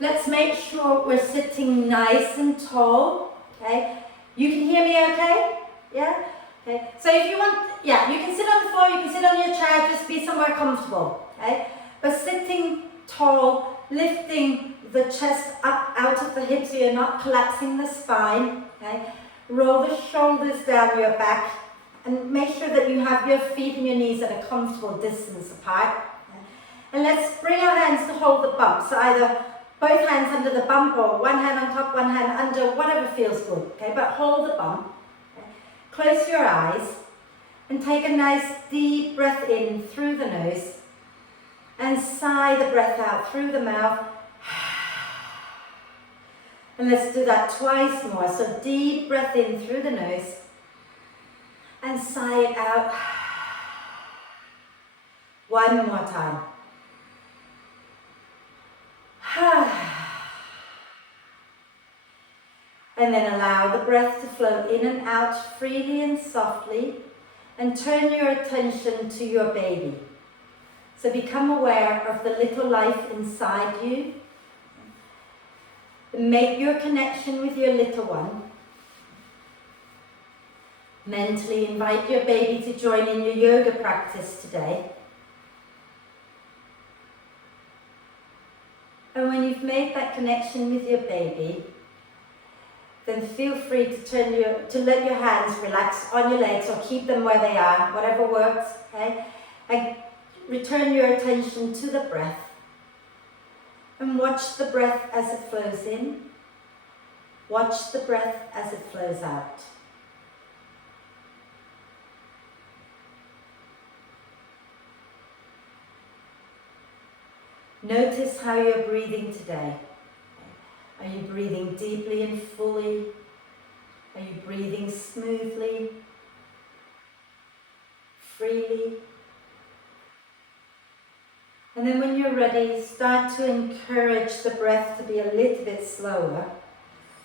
Let's make sure we're sitting nice and tall, okay? You can hear me okay? Yeah? Okay. So if you want, yeah, you can sit on the floor, you can sit on your chair, just be somewhere comfortable, okay? But sitting tall, lifting the chest up out of the hips so you're not collapsing the spine, okay? Roll the shoulders down your back and make sure that you have your feet and your knees at a comfortable distance apart. Okay? And let's bring our hands to hold the bump. So either both hands under the bump or one hand on top, one hand under, whatever feels good, okay? But hold the bump. Okay? Close your eyes and take a nice deep breath in through the nose and sigh the breath out through the mouth. And let's do that twice more. So deep breath in through the nose and sigh it out. One more time. And then allow the breath to flow in and out freely and softly, and turn your attention to your baby. So become aware of the little life inside you. Make your connection with your little one. Mentally invite your baby to join in your yoga practice today. And when you've made that connection with your baby, then feel free to let your hands relax on your legs or keep them where they are, whatever works, okay? And return your attention to the breath. And watch the breath as it flows in. Watch the breath as it flows out. Notice how you're breathing today. Are you breathing deeply and fully? Are you breathing smoothly, freely? And then when you're ready, start to encourage the breath to be a little bit slower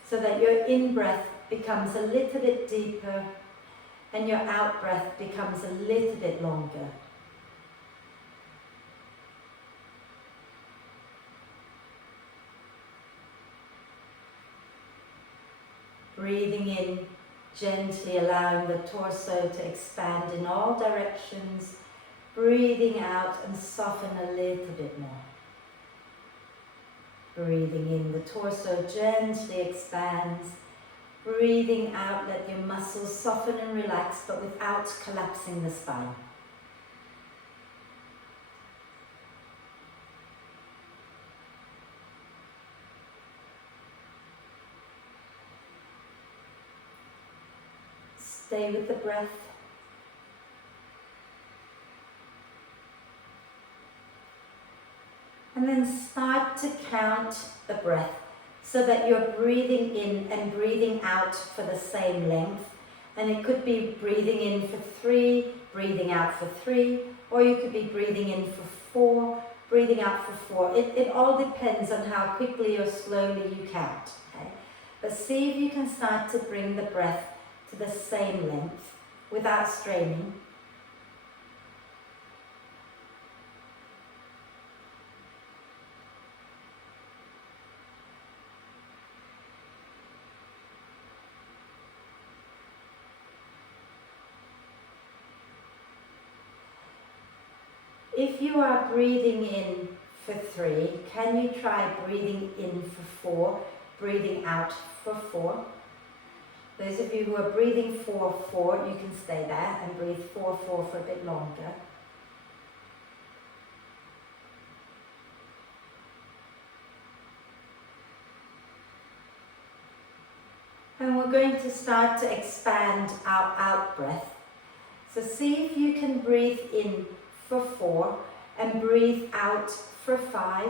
so that your in-breath becomes a little bit deeper and your out-breath becomes a little bit longer. Breathing in, gently allowing the torso to expand in all directions. Breathing out and soften a little bit more. Breathing in, the torso gently expands. Breathing out, let your muscles soften and relax, but without collapsing the spine. Stay with the breath. And then start to count the breath so that you're breathing in and breathing out for the same length. And it could be breathing in for 3, breathing out for 3, or you could be breathing in for 4, breathing out for 4. It all depends on how quickly or slowly you count. Okay? But see if you can start to bring the breath to the same length without straining. If you are breathing in for 3, can you try breathing in for 4, breathing out for 4? Those of you who are breathing 4, 4, you can stay there and breathe 4, 4 for a bit longer. And we're going to start to expand our out breath. So see if you can breathe in for 4 and breathe out for 5.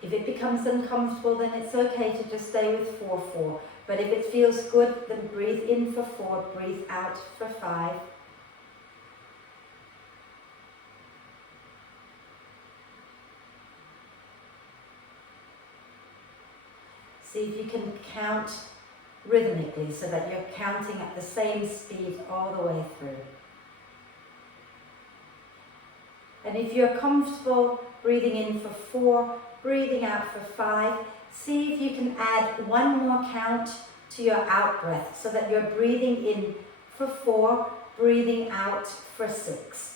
If it becomes uncomfortable, then it's okay to just stay with 4, 4. But if it feels good, then breathe in for 4, breathe out for 5. See if you can count rhythmically so that you're counting at the same speed all the way through. And if you're comfortable breathing in for 4, breathing out for 5, see if you can add one more count to your out breath so that you're breathing in for 4, breathing out for 6.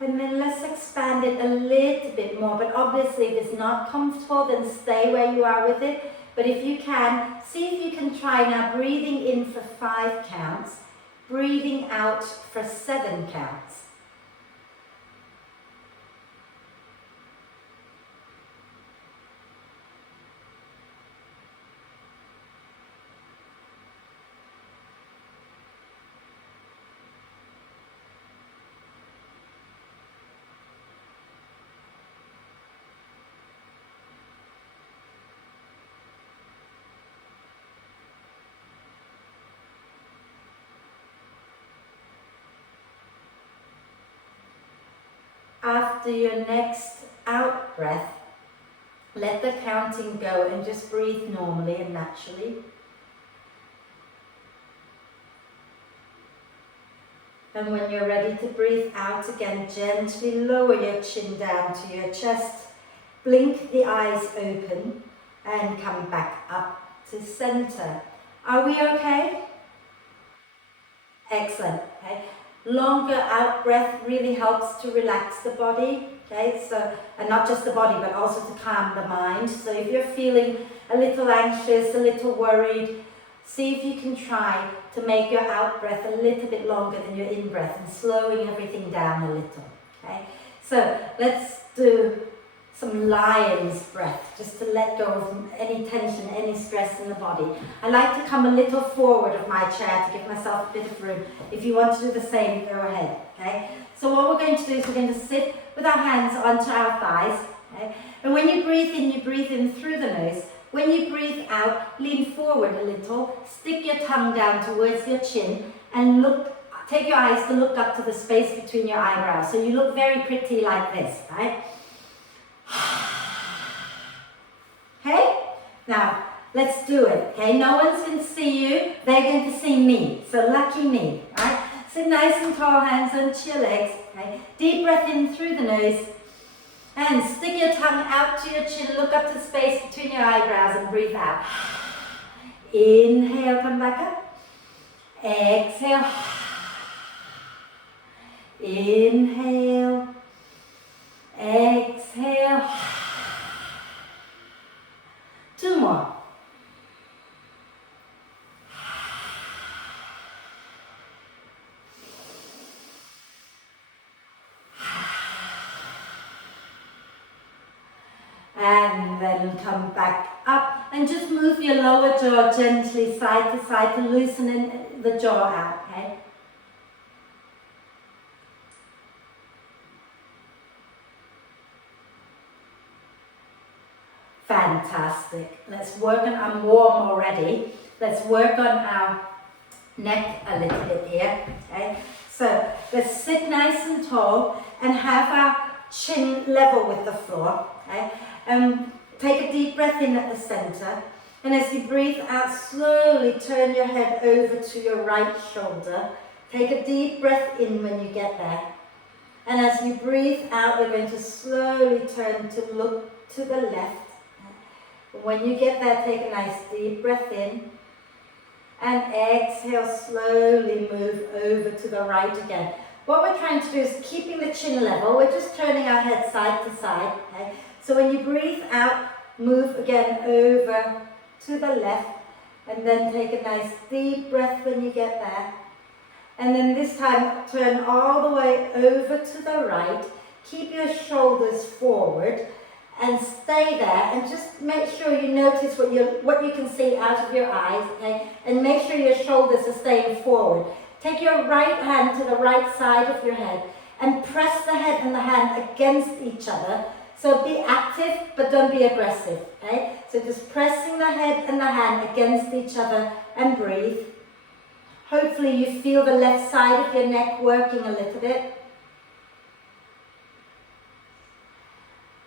And then let's expand it a little bit more, but obviously if it's not comfortable, then stay where you are with it. But if you can, see if you can try now breathing in for 5 counts, breathing out for 7 counts. After your next out breath, let the counting go and just breathe normally and naturally. And when you're ready to breathe out again, gently lower your chin down to your chest, blink the eyes open and come back up to center. Are we okay? Excellent. Okay. Longer out breath really helps to relax the body, okay, so, and not just the body but also to calm the mind. So if you're feeling a little anxious, a little worried, see if you can try to make your out breath a little bit longer than your in breath and slowing everything down a little, okay. So let's do some lion's breath, just to let go of any tension, any stress in the body. I like to come a little forward of my chair to give myself a bit of room. If you want to do the same, go ahead, okay? So what we're going to do is we're going to sit with our hands onto our thighs, okay? And when you breathe in through the nose. When you breathe out, lean forward a little, stick your tongue down towards your chin, and look, take your eyes to look up to the space between your eyebrows. So you look very pretty like this, right? Okay, now let's do it. Okay, no one's going to see you, they're going to see me. So lucky me, right? Sit nice and tall, hands onto your legs. Okay, deep breath in through the nose and stick your tongue out to your chin, look up to the space between your eyebrows and breathe out. Inhale, come back up. Exhale. Inhale. Exhale. 2 more. And then come back up and just move your lower jaw gently side to side to loosen the jaw out, okay? Fantastic. Let's work on, I'm warm already. Let's work on our neck a little bit here, okay? So let's sit nice and tall and have our chin level with the floor, okay? Take a deep breath in at the center, and as you breathe out, slowly turn your head over to your right shoulder. Take a deep breath in when you get there. And as you breathe out, we're going to slowly turn to look to the left. When you get there, take a nice deep breath in. And exhale, slowly move over to the right again. What we're trying to do is keeping the chin level. We're just turning our head side to side. Okay? So when you breathe out, move again over to the left. And then take a nice deep breath when you get there. And then this time, turn all the way over to the right. Keep your shoulders forward. And stay there, and just make sure you notice what you can see out of your eyes, okay? And make sure your shoulders are staying forward. Take your right hand to the right side of your head and press the head and the hand against each other So be active, but don't be aggressive, okay? So just pressing the head and the hand against each other and breathe. Hopefully you feel the left side of your neck working a little bit.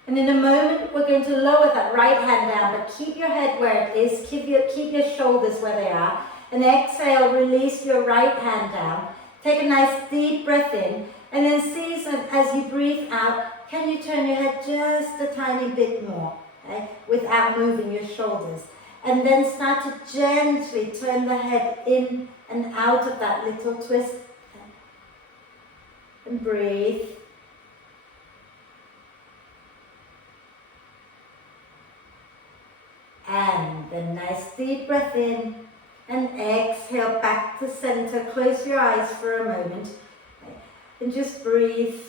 And in a moment, we're going to lower that right hand down, but keep your head where it is, keep your shoulders where they are. And exhale, release your right hand down. Take a nice deep breath in, and then see as you breathe out, can you turn your head just a tiny bit more, okay, without moving your shoulders. And then start to gently turn the head in and out of that little twist. And breathe. And a nice deep breath in, and exhale back to center. Close your eyes for a moment, and just breathe.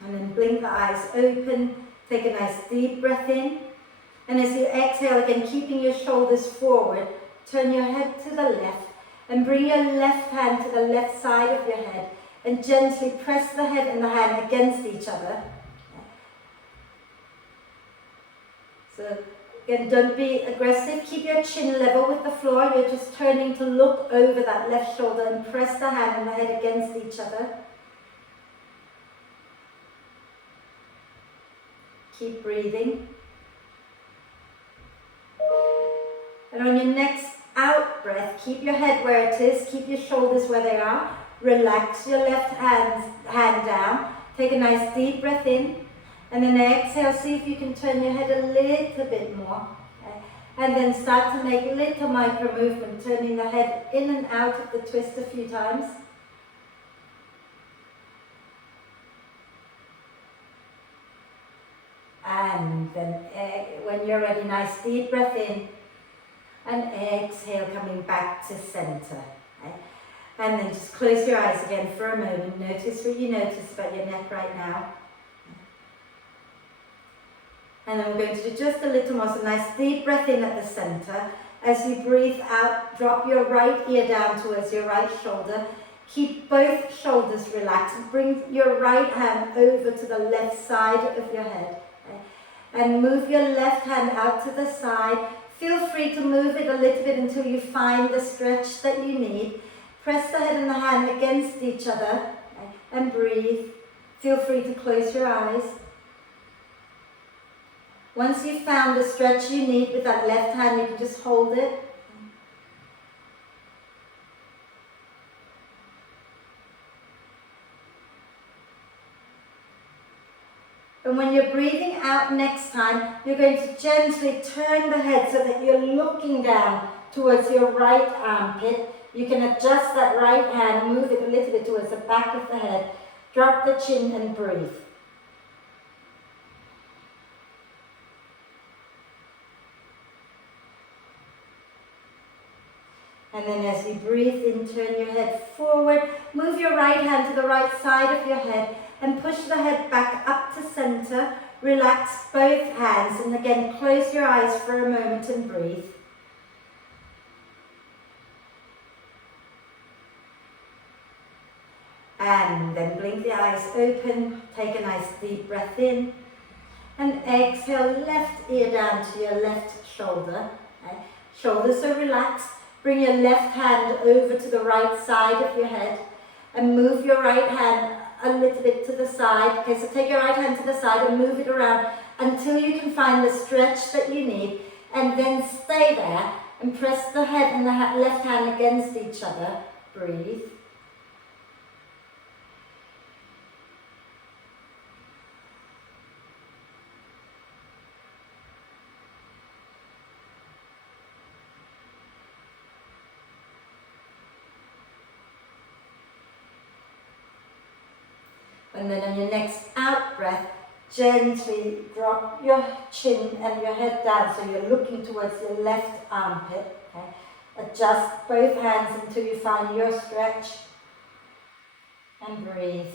And then blink the eyes open, take a nice deep breath in, and as you exhale again, keeping your shoulders forward, turn your head to the left, and bring your left hand to the left side of your head, and gently press the head and the hand against each other. So again, don't be aggressive, keep your chin level with the floor, you're just turning to look over that left shoulder and press the hand and the head against each other. Keep breathing. And on your next out breath, keep your head where it is, keep your shoulders where they are, relax your left hand down, take a nice deep breath in. And then exhale, see if you can turn your head a little bit more. Okay? And then start to make little micro movement, turning the head in and out of the twist a few times. And then when you're ready, nice deep breath in. And exhale, coming back to center. Okay? And then just close your eyes again for a moment. Notice what you notice about your neck right now. And then we're going to do just a little more, so nice deep breath in at the center. As you breathe out, drop your right ear down towards your right shoulder. Keep both shoulders relaxed. Bring your right hand over to the left side of your head. Okay? And move your left hand out to the side. Feel free to move it a little bit until you find the stretch that you need. Press the head and the hand against each other, okay? And breathe. Feel free to close your eyes. Once you've found the stretch you need with that left hand, you can just hold it. And when you're breathing out next time, you're going to gently turn the head so that you're looking down towards your right armpit. You can adjust that right hand, move it a little bit towards the back of the head. Drop the chin and breathe. And then as you breathe in, turn your head forward, move your right hand to the right side of your head and push the head back up to center. Relax both hands and again close your eyes for a moment and breathe. And then blink the eyes open, take a nice deep breath in and exhale, left ear down to your left shoulder. Okay. Shoulders are relaxed. Bring your left hand over to the right side of your head and move your right hand a little bit to the side. Okay, so take your right hand to the side and move it around until you can find the stretch that you need, and then stay there and press the head and the left hand against each other. Breathe. And then on your next out breath, gently drop your chin and your head down so you're looking towards your left armpit. Okay? Adjust both hands until you find your stretch and breathe.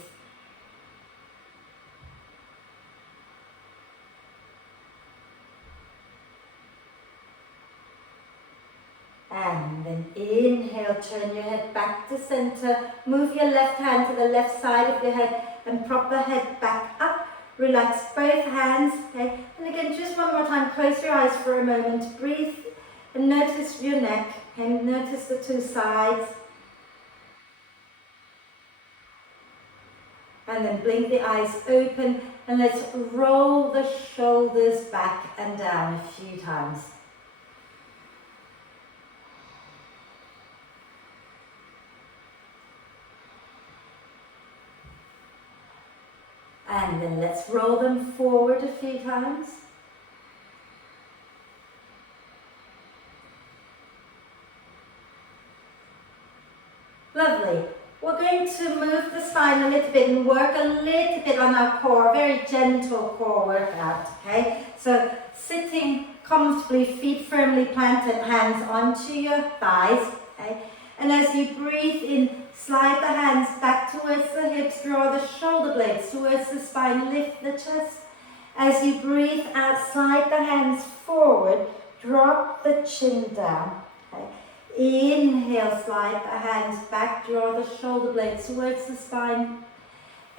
And then inhale, turn your head back to center. Move your left hand to the left side of your head and prop the head back up. Relax both hands, okay? And again, just one more time, close your eyes for a moment. Breathe and notice your neck, and notice the two sides. And then blink the eyes open, and let's roll the shoulders back and down a few times. And then let's roll them forward a few times. Lovely. We're going to move the spine a little bit and work a little bit on our core, a very gentle core workout, okay? So sitting comfortably, feet firmly planted, hands onto your thighs, okay? And as you breathe in, slide the hands back towards the hips, draw the shoulder blades towards the spine, lift the chest. As you breathe out, slide the hands forward, drop the chin down. Okay. Inhale, slide the hands back, draw the shoulder blades towards the spine.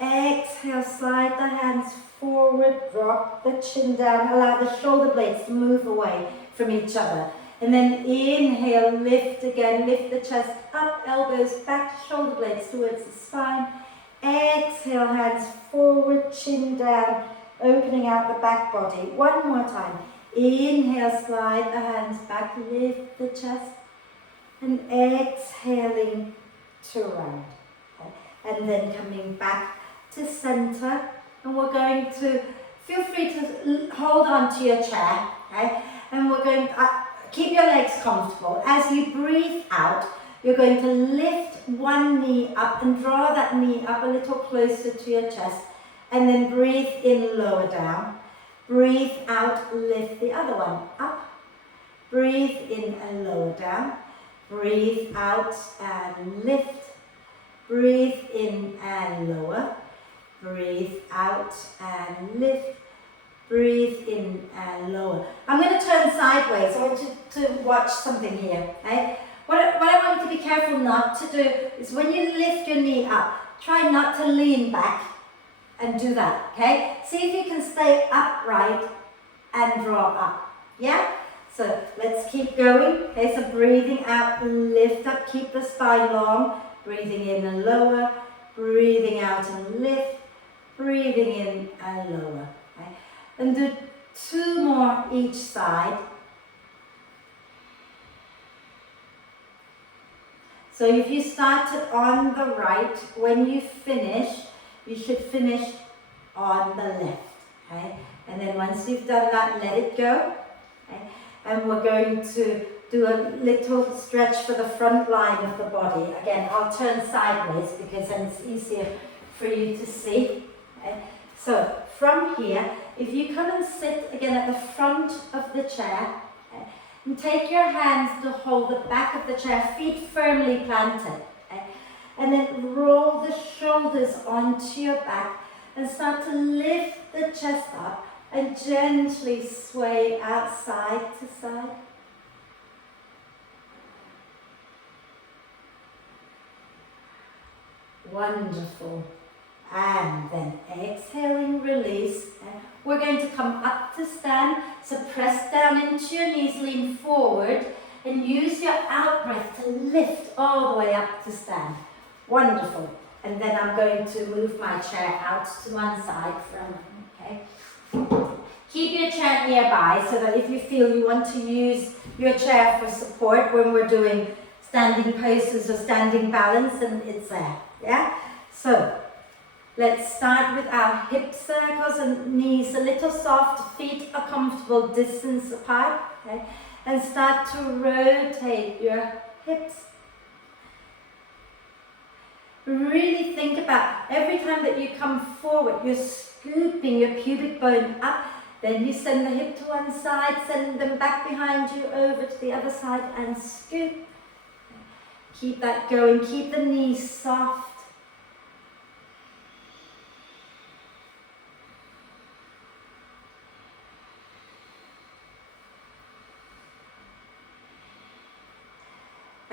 Exhale, slide the hands forward, drop the chin down, allow the shoulder blades to move away from each other. And then inhale, lift again, lift the chest up, elbows back, shoulder blades towards the spine. Exhale, hands forward, chin down, opening out the back body. One more time. Inhale, slide the hands back, lift the chest. And exhaling to round. Okay. And then coming back to center. And we're going to, feel free to hold on to your chair. Okay. And we're going to, keep your legs comfortable. As you breathe out, you're going to lift one knee up and draw that knee up a little closer to your chest. And then breathe in, lower down. Breathe out, lift the other one up. Breathe in and lower down. Breathe out and lift. Breathe in and lower. Breathe out and lift. Breathe in and lower. I'm going to turn sideways. I want you to watch something here. Okay? What I want you to be careful not to do is when you lift your knee up, try not to lean back and do that. Okay? See if you can stay upright and draw up. Yeah? So let's keep going. Okay, so breathing out, lift up, keep the spine long. Breathing in and lower. Breathing out and lift. Breathing in and lower. Okay? And do two more each side. So if you started on the right, when you finish, you should finish on the left. Okay? And then once you've done that, let it go. Okay? And we're going to do a little stretch for the front line of the body. Again, I'll turn sideways because then it's easier for you to see. Okay? So from here, if you come and sit again at the front of the chair, okay, and take your hands to hold the back of the chair, feet firmly planted. Okay? And then roll the shoulders onto your back and start to lift the chest up and gently sway out side to side. Wonderful. And then exhaling, release. We're going to come up to stand. So press down into your knees, lean forward, and use your out breath to lift all the way up to stand. Wonderful. And then I'm going to move my chair out to one side from, okay? Keep your chair nearby so that if you feel you want to use your chair for support when we're doing standing poses or standing balance, and it's there, yeah? So let's start with our hip circles and knees a little soft, feet a comfortable distance apart, okay? And start to rotate your hips. Really think about every time that you come forward, you're scooping your pubic bone up. Then you send the hip to one side, send them back behind you over to the other side and scoop. Keep that going, keep the knees soft.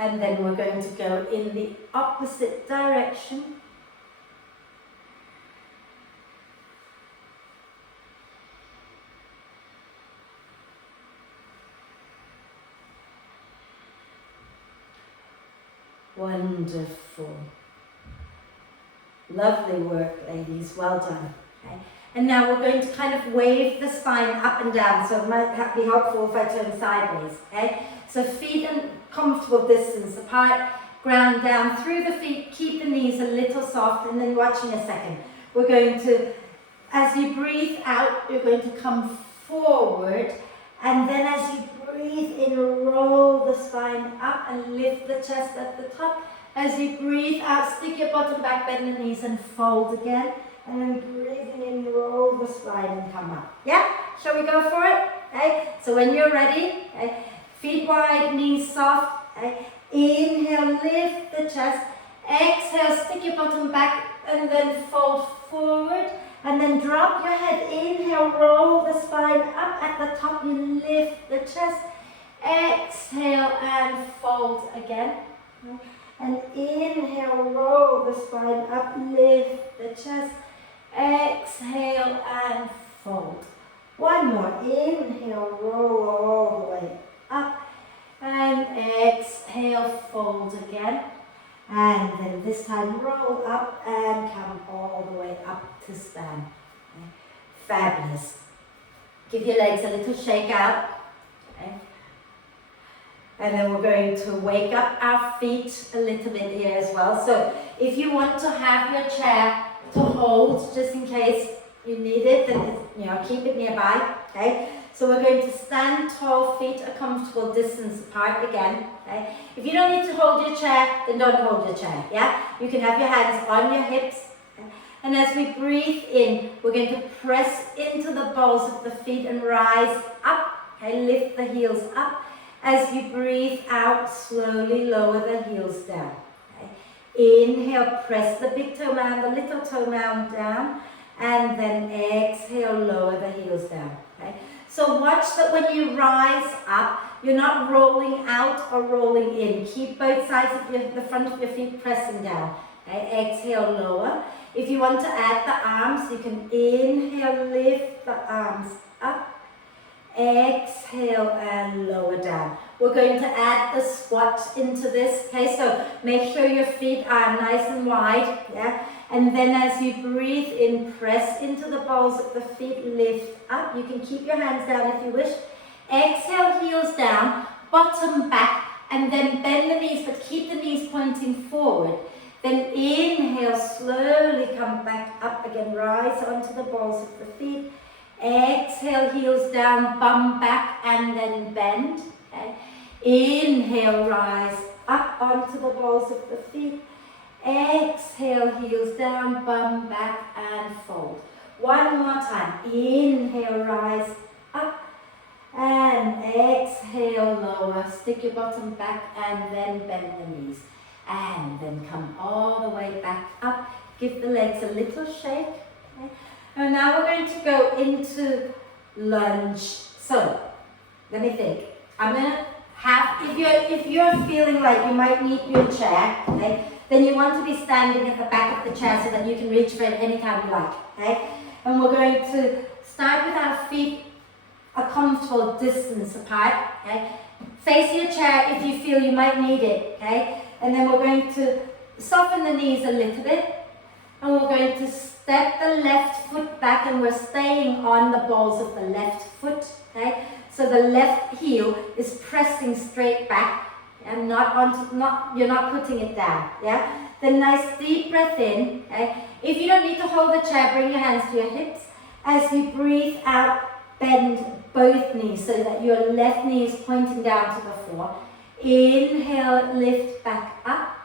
And then we're going to go in the opposite direction. Wonderful. Lovely work, ladies. Well done. Okay. And now we're going to kind of wave the spine up and down, so it might be helpful if I turn sideways. Okay. So feet in comfortable distance apart, ground down through the feet, keep the knees a little soft, and then watching a second. We're going to, as you breathe out, you're going to come forward, and then as you breathe in, roll the spine up and lift the chest at the top. As you breathe out, stick your bottom back, bend the knees and fold again. And then breathing in, roll the spine and come up. Yeah? Shall we go for it? Okay. So when you're ready, okay, feet wide, knees soft. Okay. Inhale, lift the chest. Exhale, stick your bottom back and then fold forward. And then drop your head. Inhale, roll the spine up at the top. You lift the chest. Exhale and fold again. And inhale, roll the spine up, lift the chest. Exhale and fold. One more. Inhale, roll all the way up. And exhale, fold again. And then this time roll up and come all the way up to stand. Okay. Fabulous. Give your legs a little shake out. Okay. And then we're going to wake up our feet a little bit here as well. So if you want to have your chair to hold, just in case you need it, then keep it nearby. Okay. So we're going to stand tall, feet a comfortable distance apart again. Okay. If you don't need to hold your chair, then don't hold your chair. Yeah. You can have your hands on your hips. Okay. And as we breathe in, we're going to press into the balls of the feet and rise up. Okay. Lift the heels up. As you breathe out, slowly lower the heels down. Okay. Inhale, press the big toe mound, the little toe mound down, and then exhale, lower the heels down. Okay. So watch that when you rise up, you're not rolling out or rolling in. Keep both sides of the front of your feet pressing down. Okay. Exhale, lower. If you want to add the arms, you can inhale, lift the arms up. Exhale and lower down. We're going to add the squat into this. Okay, so make sure your feet are nice and wide. Yeah, and then as you breathe in, press into the balls of the feet, lift up. You can keep your hands down if you wish. Exhale, heels down, bottom back, and then bend the knees, but keep the knees pointing forward. Then inhale, slowly come back up again, rise onto the balls of the feet. Exhale, heels down, bum back, and then bend. Okay. Inhale, rise up onto the balls of the feet. Exhale, heels down, bum back, and fold. One more time. Inhale, rise up, and exhale, lower. Stick your bottom back, and then bend the knees. And then come all the way back up. Give the legs a little shake. Okay. And now we're going to go into lunge. So, let me think. I'm going to have, if you're feeling like you might need your chair, okay, then you want to be standing at the back of the chair so that you can reach for it anytime you like, okay? And we're going to start with our feet a comfortable distance apart, okay? Face your chair if you feel you might need it, okay? And then we're going to soften the knees a little bit. And we're going to step the left foot back, and we're staying on the balls of the left foot, okay? So the left heel is pressing straight back and you're not putting it down, yeah? Then nice deep breath in, okay? If you don't need to hold the chair, bring your hands to your hips. As you breathe out, bend both knees so that your left knee is pointing down to the floor. Inhale, lift back up.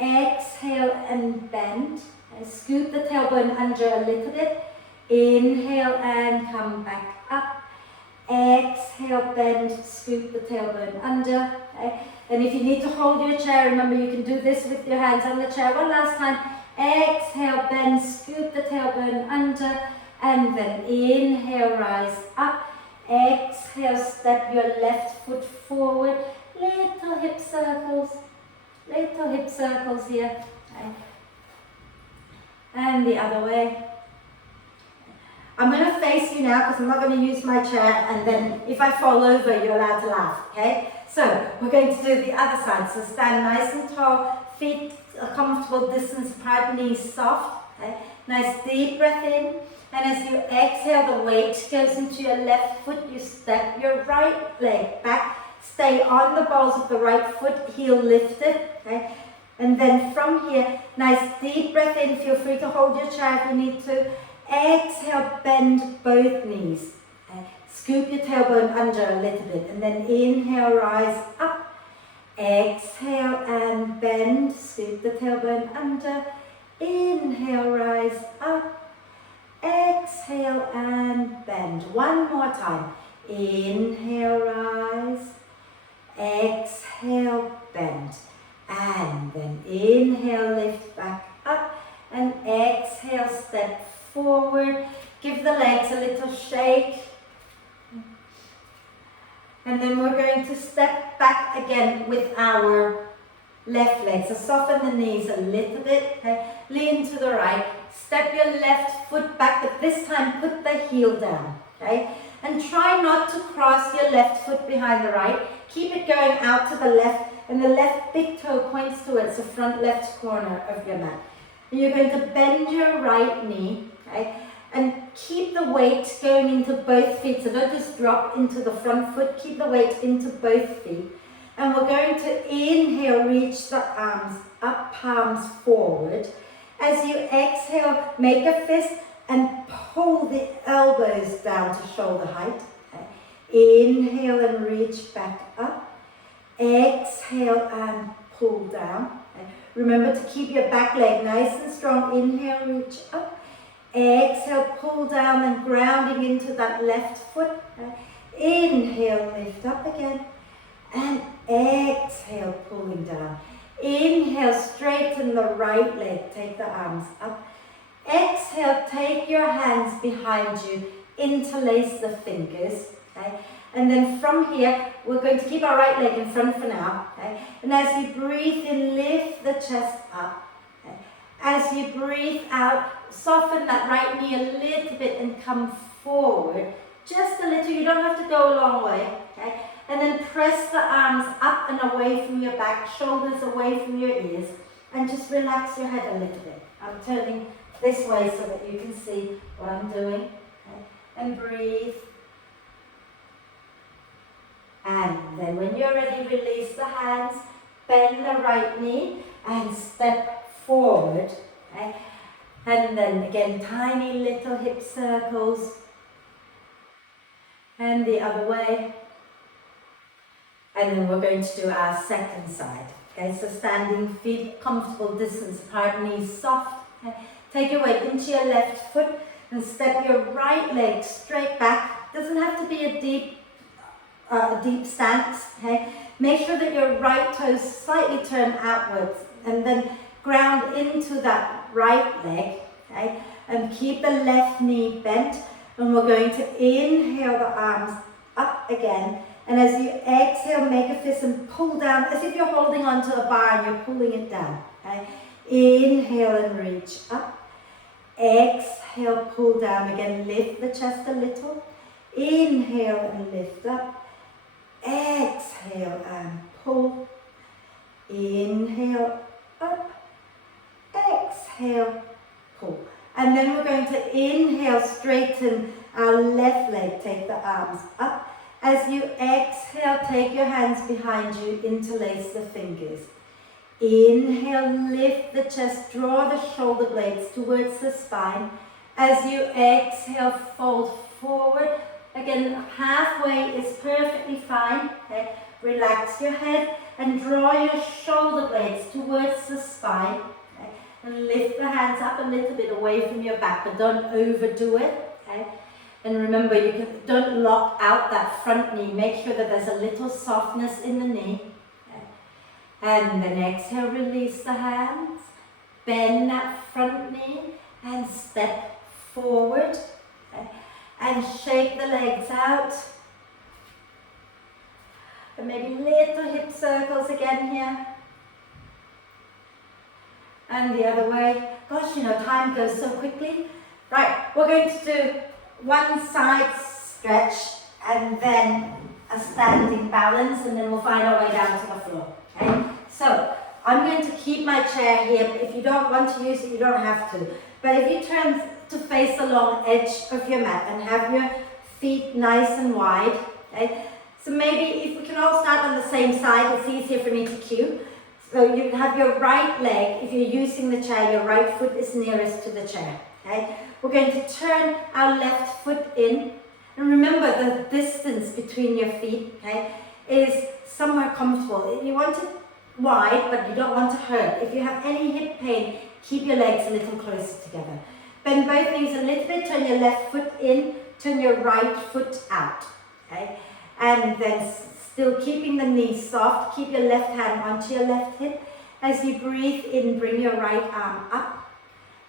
Exhale and bend. And scoot the tailbone under a little bit. Inhale and come back up. Exhale, bend, scoot the tailbone under. Okay. And if you need to hold your chair, remember you can do this with your hands on the chair. One last time. Exhale, bend, scoot the tailbone under. And then inhale, rise up. Exhale, step your left foot forward. little hip circles. Little hip circles here. Okay. And the other way. I'm going to face you now because I'm not going to use my chair, and then if I fall over, you're allowed to laugh, okay? So we're going to do the other side. So stand nice and tall, feet a comfortable distance apart, knees soft, okay? Nice deep breath in, and as you exhale, the weight goes into your left foot. You step your right leg back, stay on the balls of the right foot, heel lifted, okay? And then from here, nice deep breath in. Feel free to hold your chair if you need to. Exhale, bend both knees. Okay. Scoop your tailbone under a little bit, and then inhale, rise up. Exhale and bend. Scoop the tailbone under. Inhale, rise up. Exhale and bend. One more time. Inhale, rise. Exhale, bend. And then inhale, lift back up. And exhale, step forward. Give the legs a little shake. And then we're going to step back again with our left leg. So soften the knees a little bit. Okay? Lean to the right. Step your left foot back, but this time put the heel down. Okay? And try not to cross your left foot behind the right. Keep it going out to the left, and the left big toe points towards the front left corner of your mat. And you're going to bend your right knee, okay? And keep the weight going into both feet. So don't just drop into the front foot, keep the weight into both feet. And we're going to inhale, reach the arms up, palms forward. As you exhale, make a fist and pull the elbows down to shoulder height. Okay. Inhale and reach back up. Exhale and pull down. Okay. Remember to keep your back leg nice and strong. Inhale, reach up. Exhale, pull down and grounding into that left foot. Okay. Inhale, lift up again. And exhale, pulling down. Inhale, straighten the right leg. Take the arms up. Exhale, take your hands behind you. Interlace the fingers. Okay. And then from here, we're going to keep our right leg in front for now. Okay? And as you breathe in, lift the chest up. Okay? As you breathe out, soften that right knee a little bit and come forward. Just a little, you don't have to go a long way. Okay? And then press the arms up and away from your back, shoulders away from your ears. And just relax your head a little bit. I'm turning this way so that you can see what I'm doing. Okay? And breathe. And then when you're ready, release the hands, bend the right knee and step forward. Okay? And then again, tiny little hip circles. And the other way. And then we're going to do our second side. Okay, so standing feet, comfortable distance apart, knees soft. Okay? Take your weight into your left foot and step your right leg straight back. Doesn't have to be a deep stance. Okay? Make sure that your right toes slightly turn outwards and then ground into that right leg. Okay? And keep the left knee bent. And we're going to inhale the arms up again. And as you exhale, make a fist and pull down as if you're holding onto a bar and you're pulling it down. Okay? Inhale and reach up. Exhale, pull down again. Lift the chest a little. Inhale and lift up. Exhale and pull. Inhale, up. Exhale, pull. And then we're going to inhale, straighten our left leg. Take the arms up. As you exhale, take your hands behind you, interlace the fingers. Inhale, lift the chest, draw the shoulder blades towards the spine. As you exhale, fold forward. Again, halfway is perfectly fine. Okay? Relax your head and draw your shoulder blades towards the spine. Okay? And lift the hands up a little bit away from your back, but don't overdo it. Okay? And remember, don't lock out that front knee. Make sure that there's a little softness in the knee. Okay. And then exhale, release the hands. Bend that front knee and step forward. Okay. And shake the legs out. and maybe little hip circles again here. And the other way. Gosh, you know, time goes so quickly. Right, we're going to do one side stretch and then a standing balance, and then we'll find our way down to the floor. Okay? So, I'm going to keep my chair here. If you don't want to use it, you don't have to. But if you turn to face the long edge of your mat and have your feet nice and wide, okay? So maybe if we can all start on the same side, it's easier for me to cue. So you have your right leg, if you're using the chair, your right foot is nearest to the chair. Okay? We're going to turn our left foot in. And remember the distance between your feet, okay, is somewhere comfortable. You want it wide, but you don't want to hurt. If you have any hip pain, keep your legs a little closer together. Bend both knees a little bit, turn your left foot in, turn your right foot out. Okay? And then still keeping the knees soft, keep your left hand onto your left hip. As you breathe in, bring your right arm up.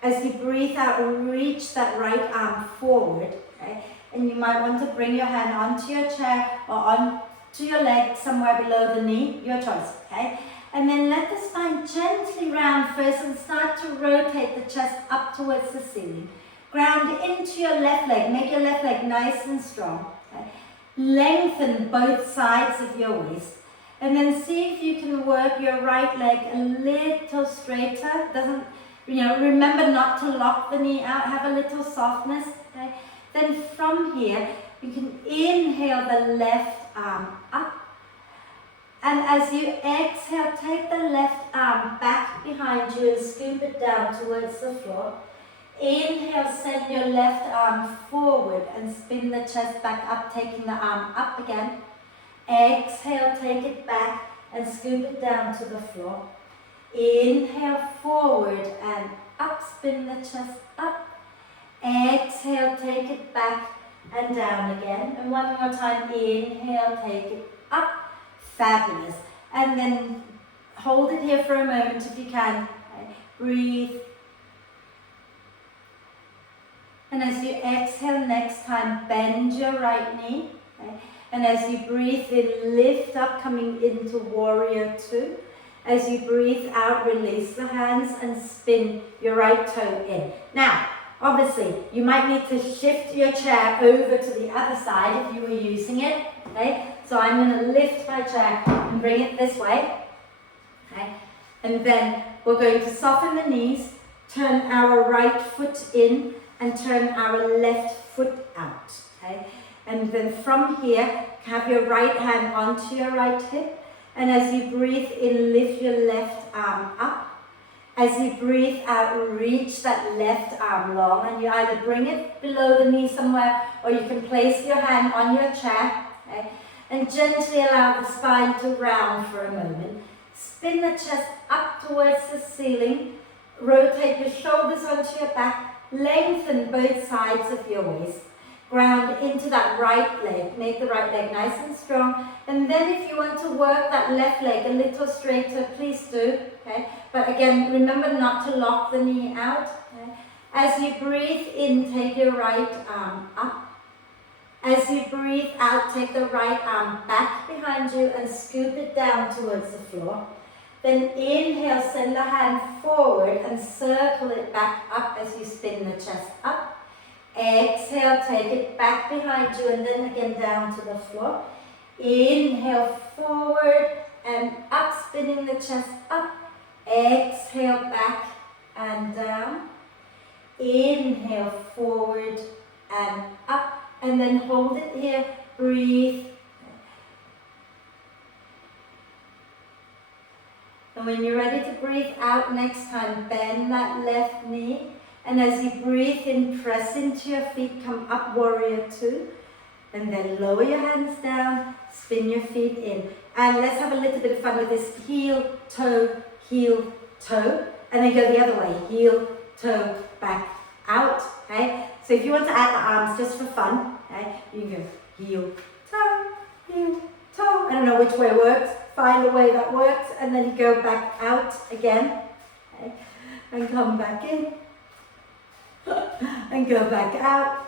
As you breathe out, reach that right arm forward. Okay? And you might want to bring your hand onto your chair or onto your leg somewhere below the knee, your choice. Okay? And then let the spine gently round first and start to rotate the chest up towards the ceiling. Ground into your left leg, make your left leg nice and strong. Okay? Lengthen both sides of your waist. And then see if you can work your right leg a little straighter. Remember not to lock the knee out, have a little softness. Okay? Then from here, you can inhale the left arm up. And as you exhale, take the left arm back behind you and scoop it down towards the floor. Inhale, send your left arm forward and spin the chest back up, taking the arm up again. Exhale, take it back and scoop it down to the floor. Inhale, forward and up, spin the chest up. Exhale, take it back and down again. And one more time, inhale, take it up. Fabulous. And then hold it here for a moment if you can. Okay. Breathe. And as you exhale next time, bend your right knee. Okay. And as you breathe in, lift up, coming into warrior two. As you breathe out, release the hands and spin your right toe in. Now, obviously, you might need to shift your chair over to the other side if you were using it. Okay? So I'm going to lift my chair and bring it this way. Okay? And then we're going to soften the knees, turn our right foot in, and turn our left foot out. Okay? And then from here, have your right hand onto your right hip. And as you breathe in, lift your left arm up. As you breathe out, reach that left arm long, and you either bring it below the knee somewhere, or you can place your hand on your chair, okay? And gently allow the spine to round for a moment. Spin the chest up towards the ceiling. Rotate your shoulders onto your back. Lengthen both sides of your waist. Ground into that right leg. Make the right leg nice and strong. And then if you want to work that left leg a little straighter, please do. Okay? But again, remember not to lock the knee out. Okay? As you breathe in, take your right arm up. As you breathe out, take the right arm back behind you and scoop it down towards the floor. Then inhale, send the hand forward and circle it back up as you spin the chest up. Exhale, take it back behind you and then again down to the floor. Inhale, forward and up, spinning the chest up. Exhale, back and down. Inhale, forward and up. And then hold it here, breathe. And when you're ready to breathe out next time, bend that left knee. And as you breathe in, press into your feet, come up, warrior two. And then lower your hands down, spin your feet in. And let's have a little bit of fun with this heel, toe, and then go the other way, heel, toe, back, out, okay? So if you want to add the arms just for fun, okay, you can go heel, toe. I don't know which way works, find a way that works, and then you go back out again, okay? And come back in, and go back out.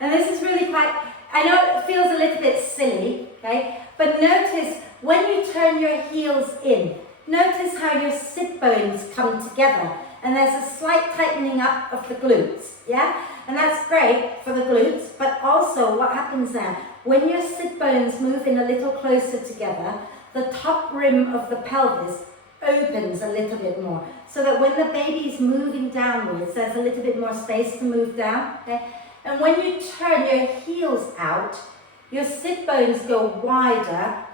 And this is really quite, I know it feels a little bit silly, okay? But notice when you turn your heels in, notice how your sit bones come together and there's a slight tightening up of the glutes, yeah? And that's great for the glutes, but also what happens now, when your sit bones move in a little closer together, the top rim of the pelvis opens a little bit more, so that when the baby's moving downwards, there's a little bit more space to move down, okay? And when you turn your heels out, your sit bones go wider,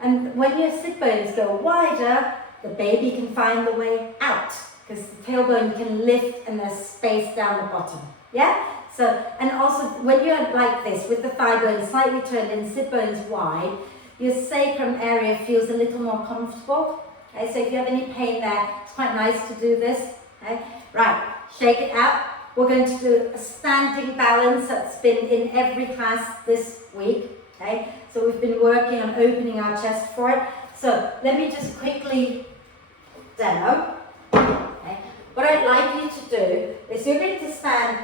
and when your sit bones go wider, the baby can find the way out, because the tailbone can lift and there's space down the bottom, yeah? So, and also when you're like this, with the thigh bones slightly turned and sit bones wide, your sacrum area feels a little more comfortable. Okay, so if you have any pain there, it's quite nice to do this. Okay, right, shake it out. We're going to do a standing balance that's been in every class this week. Okay, so we've been working on opening our chest for it. So let me just quickly demo. Okay, what I'd like you to do is you're going to stand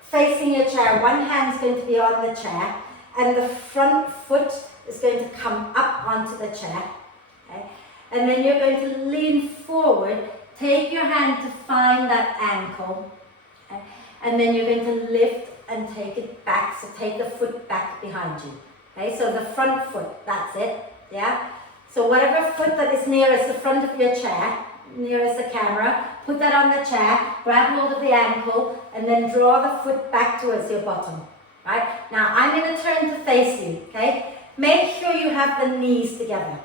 facing your chair. One hand's going to be on the chair, and the front foot is going to come up onto the chair. Okay? And then you're going to lean forward, take your hand to find that ankle, okay? And then you're going to lift and take it back, so take the foot back behind you. Okay, so the front foot, that's it, yeah? So whatever foot that is nearest the front of your chair, nearest the camera, put that on the chair, grab hold of the ankle, and then draw the foot back towards your bottom, right? Now I'm going to turn to face you, okay? Make sure you have the knees together,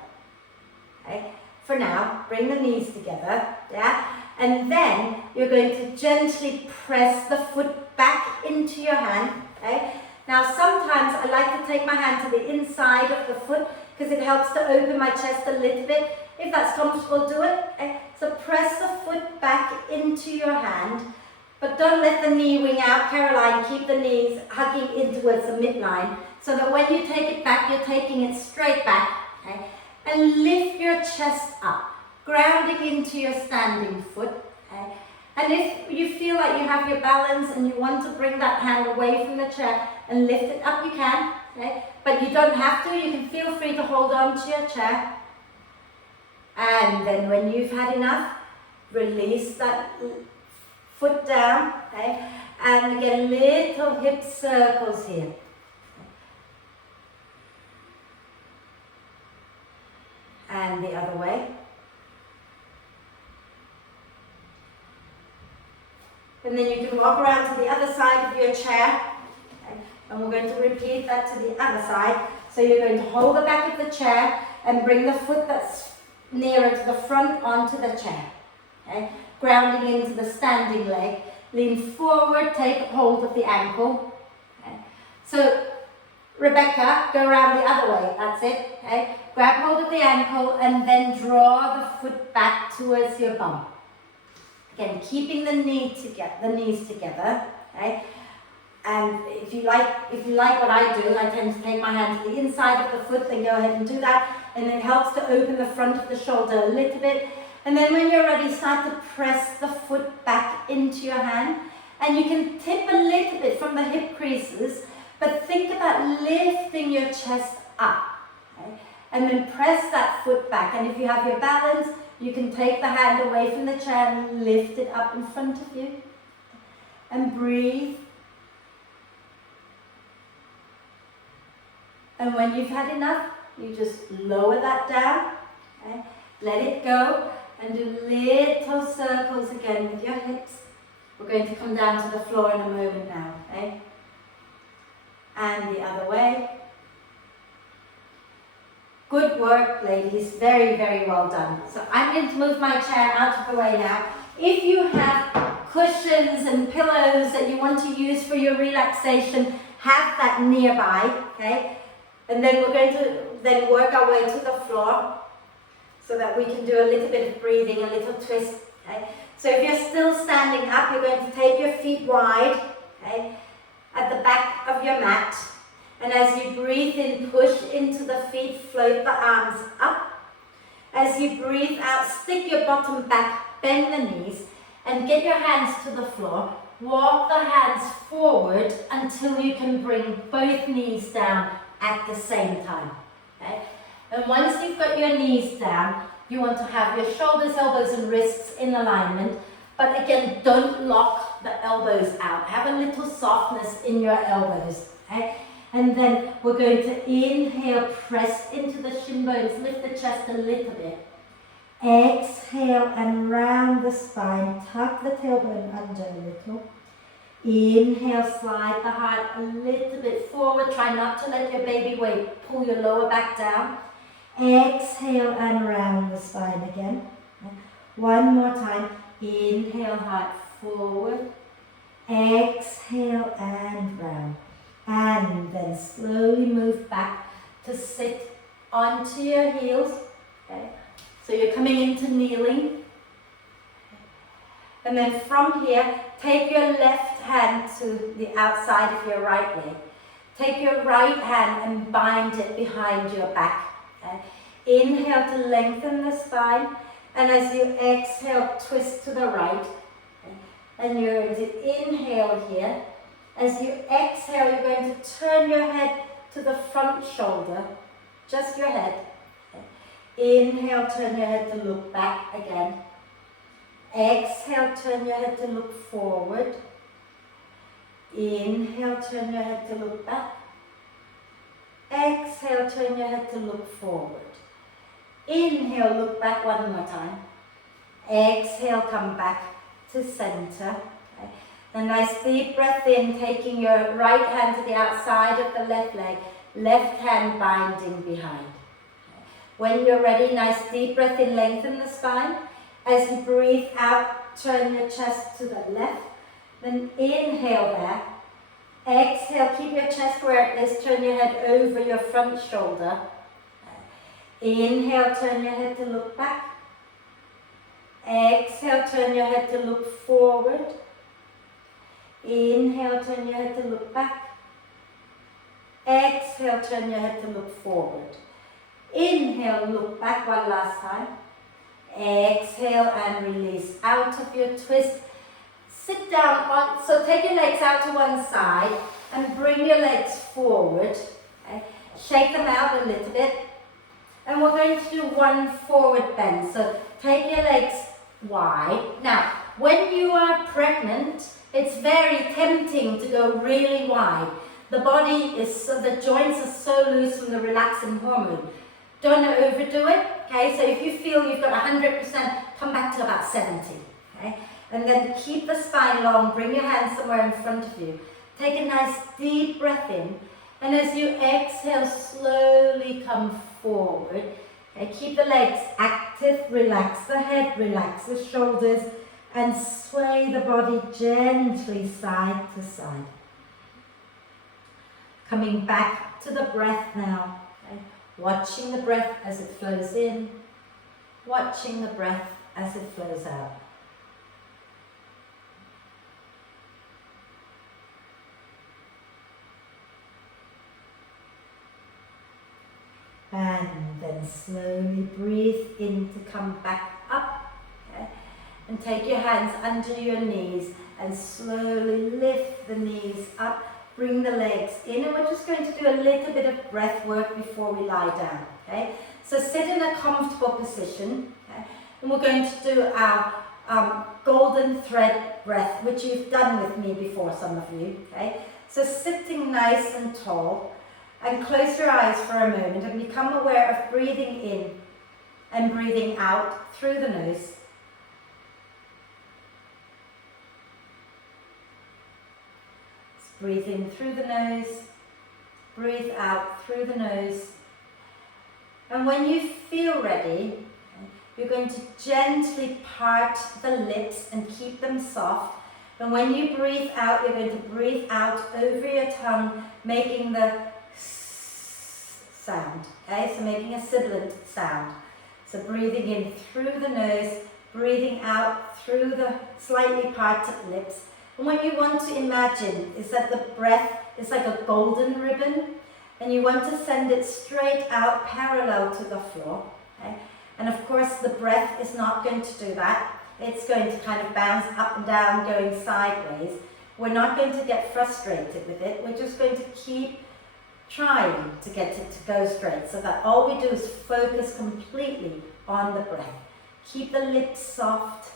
okay? For now, bring the knees together, yeah? And then you're going to gently press the foot back into your hand, okay? Now sometimes I like to take my hand to the inside of the foot because it helps to open my chest a little bit. If that's comfortable, do it. Okay? So press the foot back into your hand, but don't let the knee wing out. Caroline, keep the knees hugging in towards the midline so that when you take it back, you're taking it straight back. Okay? And lift your chest up, grounding into your standing foot. Okay? And if you feel like you have your balance and you want to bring that hand away from the chair and lift it up, you can. Okay? But you don't have to. You can feel free to hold on to your chair. And then when you've had enough, release that foot down. Okay? And get little hip circles here. And the other way. And then you can walk around to the other side of your chair. Okay? And we're going to repeat that to the other side. So you're going to hold the back of the chair and bring the foot that's nearer to the front onto the chair. Okay? Grounding into the standing leg. Lean forward, take hold of the ankle. Okay? So Rebecca, go around the other way, that's it. Okay? Grab hold of the ankle and then draw the foot back towards your bum. Again, keeping the knees together. Okay? And if you like what I do, I tend to take my hand to the inside of the foot, then go ahead and do that. And it helps to open the front of the shoulder a little bit. And then when you're ready, start to press the foot back into your hand. And you can tip a little bit from the hip creases, but think about lifting your chest up. Okay? And then press that foot back. And if you have your balance, you can take the hand away from the chair and lift it up in front of you. And breathe. And when you've had enough, you just lower that down. Okay? Let it go. And do little circles again with your hips. We're going to come down to the floor in a moment now. Okay? And the other way. Good work, ladies. Very, very well done. So I'm going to move my chair out of the way now. If you have cushions and pillows that you want to use for your relaxation, have that nearby, okay? And then we're going to then work our way to the floor so that we can do a little bit of breathing, a little twist, okay? So if you're still standing up, you're going to take your feet wide, okay, at the back of your mat. And as you breathe in, push into the feet, float the arms up. As you breathe out, stick your bottom back, bend the knees, and get your hands to the floor. walk the hands forward until you can bring both knees down at the same time. Okay? And once you've got your knees down, you want to have your shoulders, elbows and wrists in alignment. But again, don't lock the elbows out. Have a little softness in your elbows. Okay? And then we're going to inhale, press into the shin bones, lift the chest a little bit. Exhale and round the spine, tuck the tailbone under a little. Inhale, slide the heart a little bit forward. Try not to let your baby weight pull your lower back down. Exhale and round the spine again. One more time. Inhale, heart forward. Exhale and round. And then slowly move back to sit onto your heels. Okay. So you're coming into kneeling. And then from here, take your left hand to the outside of your right leg. Take your right hand and bind it behind your back. Okay. Inhale to lengthen the spine. And as you exhale, twist to the right. Okay. And you're going to inhale here. As you exhale, you're going to turn your head to the front shoulder. Just your head. Inhale, turn your head to look back again. Exhale, turn your head to look forward. Inhale, turn your head to look back. Exhale, turn your head to look forward. Inhale, look back one more time. Exhale, come back to center. Okay. A nice deep breath in, taking your right hand to the outside of the left leg, left hand binding behind. When you're ready, nice deep breath in, lengthen the spine. As you breathe out, turn your chest to the left. Then inhale back. Exhale, keep your chest where it is, turn your head over your front shoulder. Inhale, turn your head to look back. Exhale, turn your head to look forward. Inhale, turn your head to look back. Exhale, turn your head to look forward. Inhale, look back one last time. Exhale and release out of your twist. Sit down, so take your legs out to one side and bring your legs forward. Okay. Shake them out a little bit. And we're going to do one forward bend. So take your legs wide. Now, when you are pregnant, it's very tempting to go really wide. The body is, the joints are so loose from the relaxing hormone. Don't overdo it, okay? So if you feel you've got 100%, come back to about 70, okay? And then keep the spine long, bring your hands somewhere in front of you. Take a nice deep breath in, and as you exhale, slowly come forward. Okay? Keep the legs active, relax the head, relax the shoulders, and sway the body gently side to side. Coming back to the breath now. Okay? Watching the breath as it flows in, watching the breath as it flows out. And then slowly breathe in to come back up. Okay? And take your hands under your knees and slowly lift the knees up. Bring the legs in, and we're just going to do a little bit of breath work before we lie down, okay? So sit in a comfortable position, okay? And we're going to do our golden thread breath, which you've done with me before, some of you, okay? So sitting nice and tall, and close your eyes for a moment and become aware of breathing in and breathing out through the nose. Breathe in through the nose, breathe out through the nose. And when you feel ready, you're going to gently part the lips and keep them soft. And when you breathe out, you're going to breathe out over your tongue, making the sound, okay? So making a sibilant sound. So breathing in through the nose, breathing out through the slightly parted lips. And what you want to imagine is that the breath is like a golden ribbon, and you want to send it straight out parallel to the floor. Okay? And of course the breath is not going to do that. It's going to kind of bounce up and down, going sideways. we're not going to get frustrated with it. We're just going to keep trying to get it to go straight, so that all we do is focus completely on the breath. Keep the lips soft,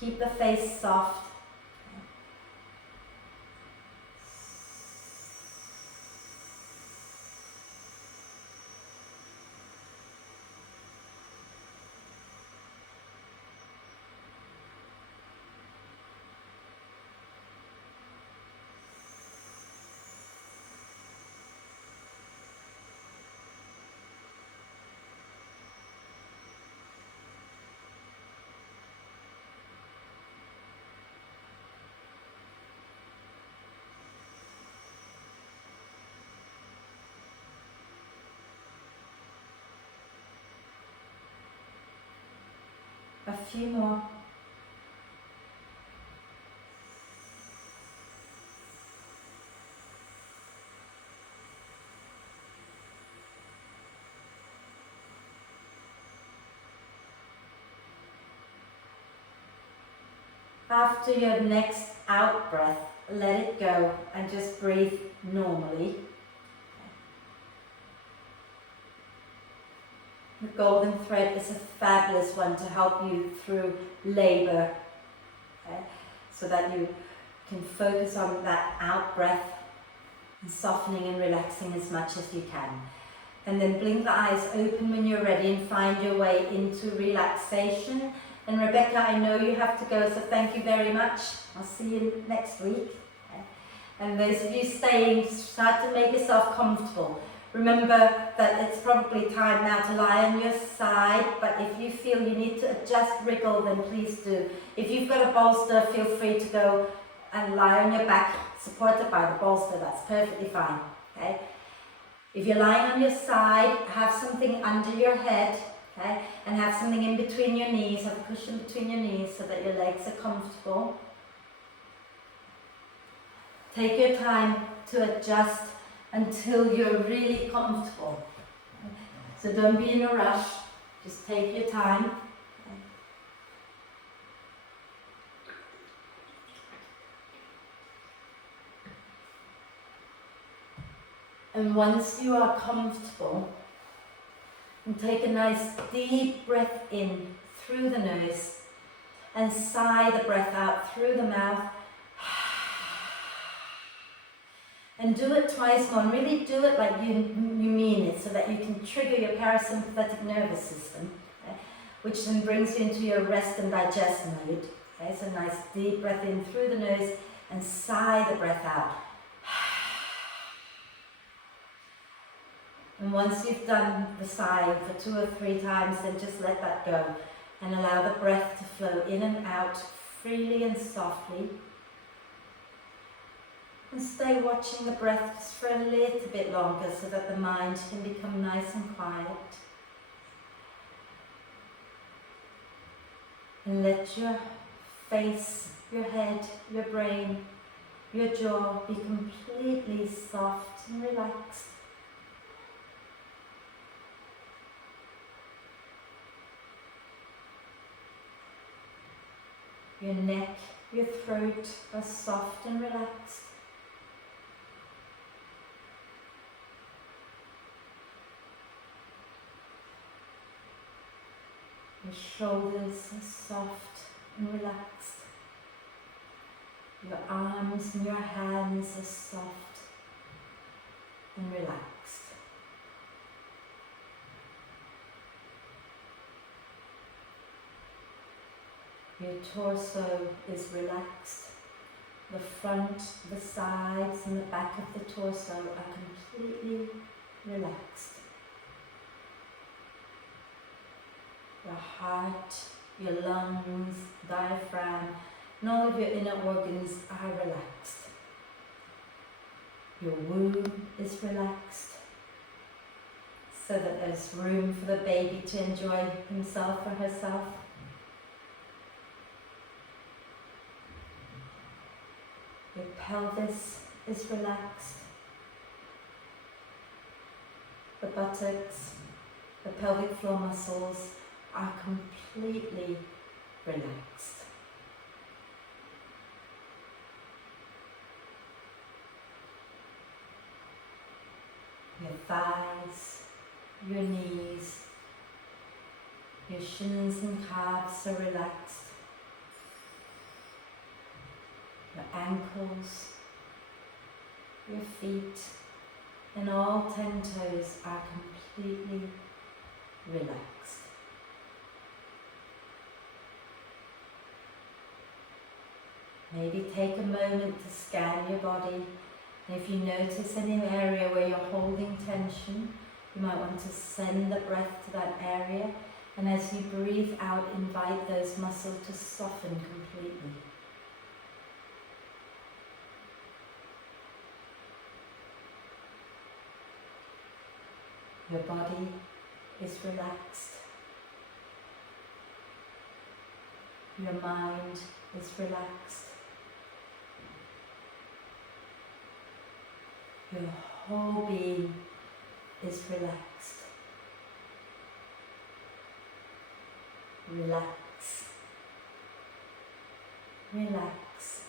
keep the face soft. A few more. After your next out breath, let it go and just breathe normally. The golden thread is a fabulous one to help you through labor, okay? So that you can focus on that out breath and softening and relaxing as much as you can. And then blink the eyes open when you're ready and find your way into relaxation. And Rebecca, I know you have to go, so thank you very much. I'll see you next week. Okay? And those of you staying, start to make yourself comfortable. Remember that it's probably time now to lie on your side, but if you feel you need to adjust, wriggle, then please do. If you've got a bolster, feel free to go and lie on your back, supported by the bolster. That's perfectly fine. Okay? If you're lying on your side, have something under your head, okay? And have something in between your knees, have a cushion between your knees so that your legs are comfortable. Take your time to adjust until you're really comfortable. So don't be in a rush, just take your time. And once you are comfortable, and take a nice deep breath in through the nose and sigh the breath out through the mouth. And do it twice more, and really do it like you mean it, so that you can trigger your parasympathetic nervous system, okay? Which then brings you into your rest and digest mode. Okay? So nice deep breath in through the nose and sigh the breath out. And once you've done the sighing for 2 or 3 times, then just let that go and allow the breath to flow in and out freely and softly. And stay watching the breath just for a little bit longer so that the mind can become nice and quiet. And let your face, your head, your brain, your jaw be completely soft and relaxed. Your neck, your throat are soft and relaxed. Your shoulders are soft and relaxed. Your arms and your hands are soft and relaxed. Your torso is relaxed. The front, the sides and the back of the torso are completely relaxed. Your heart, your lungs, diaphragm, and all of your inner organs are relaxed. Your womb is relaxed, so that there's room for the baby to enjoy himself or herself. Your pelvis is relaxed. The buttocks, the pelvic floor muscles are completely relaxed. Your thighs, your knees, your shins and calves are relaxed. Your ankles, your feet, and all 10 toes are completely relaxed. Maybe take a moment to scan your body. And if you notice any area where you're holding tension, you might want to send the breath to that area. And as you breathe out, invite those muscles to soften completely. Your body is relaxed. Your mind is relaxed. Your whole being is relaxed. Relax. Relax.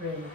Relax.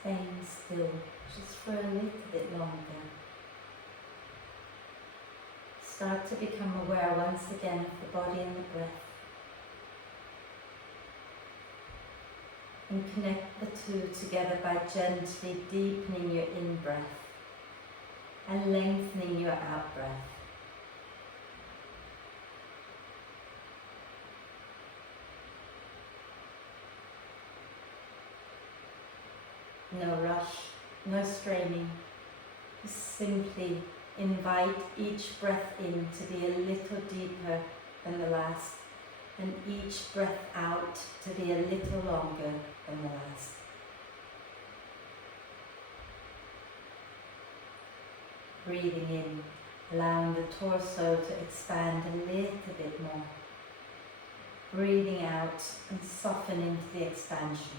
Staying still just for a little bit longer. Start to become aware once again of the body and the breath. And connect the two together by gently deepening your in-breath and lengthening your out-breath. No rush, no straining. Just simply invite each breath in to be a little deeper than the last, and each breath out to be a little longer than the last. Breathing in, allowing the torso to expand a little bit more. Breathing out and soften into the expansion.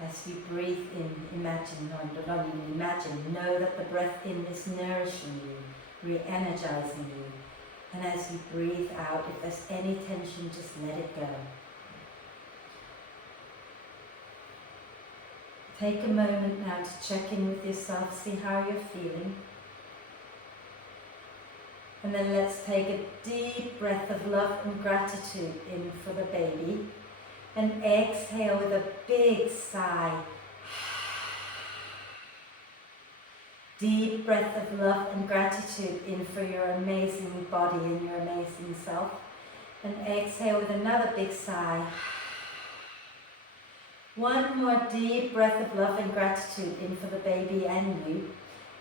As you breathe in, imagine, or not even imagine, know that the breath in is nourishing you, re-energizing you. And as you breathe out, if there's any tension, just let it go. Take a moment now to check in with yourself, see how you're feeling. And then let's take a deep breath of love and gratitude in for the baby. And exhale with a big sigh. Deep breath of love and gratitude in for your amazing body and your amazing self. And exhale with another big sigh. One more deep breath of love and gratitude in for the baby and you.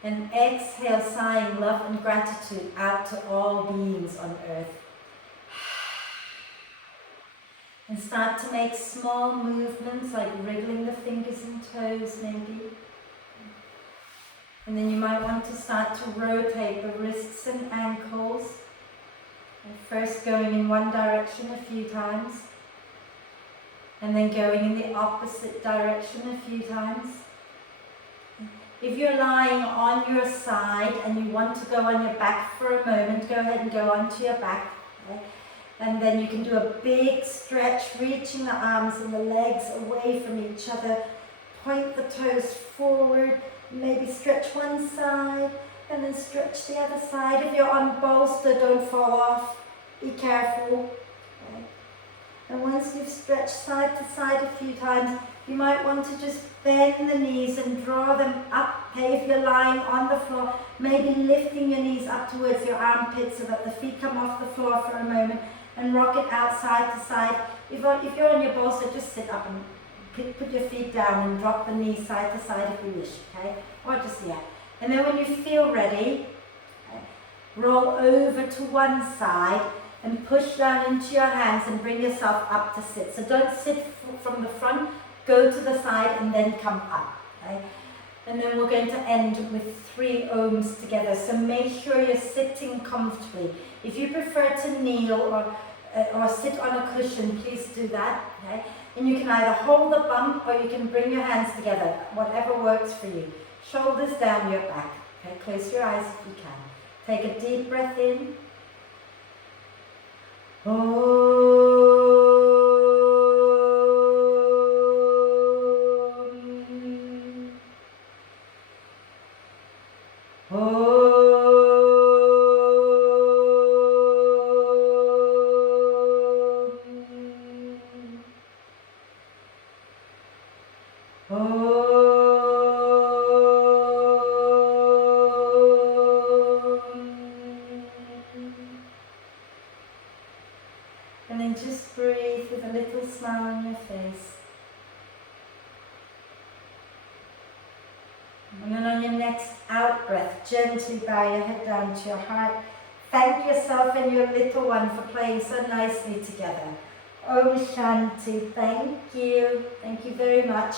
And exhale, sighing love and gratitude out to all beings on earth. And start to make small movements like wriggling the fingers and toes maybe. And then you might want to start to rotate the wrists and ankles. And first going in one direction a few times. And then going in the opposite direction a few times. If you're lying on your side and you want to go on your back for a moment, go ahead and go onto your back. Okay? And then you can do a big stretch, reaching the arms and the legs away from each other. Point the toes forward maybe stretch one side and then stretch the other side. If you're on bolster, don't fall off. Be careful. Okay. And once you've stretched side to side a few times, you might want to just bend the knees and draw them up. Okay, if you're lying on the floor, maybe lifting your knees up towards your armpits so that the feet come off the floor for a moment and rock it out side to side. If you're on your bolster, just sit up and put your feet down and drop the knees side to side if you wish, okay? Or just, yeah. And then when you feel ready, okay, roll over to one side and push down into your hands and bring yourself up to sit. So don't sit from the front, go to the side and then come up, okay? And then we're going to end with 3 ohms together. So make sure you're sitting comfortably. If you prefer to kneel or sit on a cushion, please do that, okay? And you can either hold the bump or you can bring your hands together, whatever works for you. Shoulders down your back, okay? Close your eyes if you can. Take a deep breath in. And then just breathe with a little smile on your face. And then on your next out breath, gently bow your head down to your heart. Thank yourself and your little one for playing so nicely together. Om Shanti. Thank you. Thank you very much.